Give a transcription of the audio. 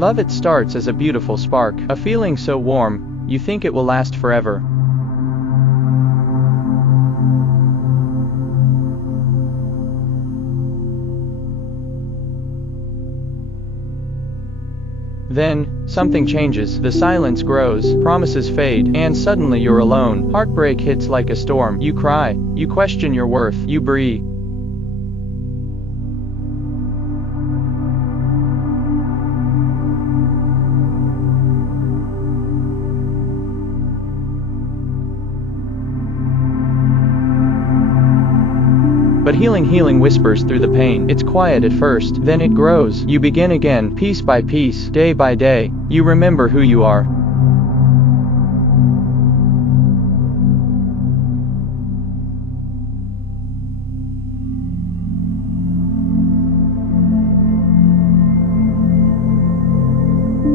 Love it starts as a beautiful spark, a feeling so warm, you think it will last forever. Then, something changes, the silence grows, promises fade, and suddenly you're alone. Heartbreak hits like a storm, you cry, you question your worth, you breathe. But healing whispers through the pain. It's quiet at first, then it grows. You begin again, piece by piece, day by day. You remember who you are.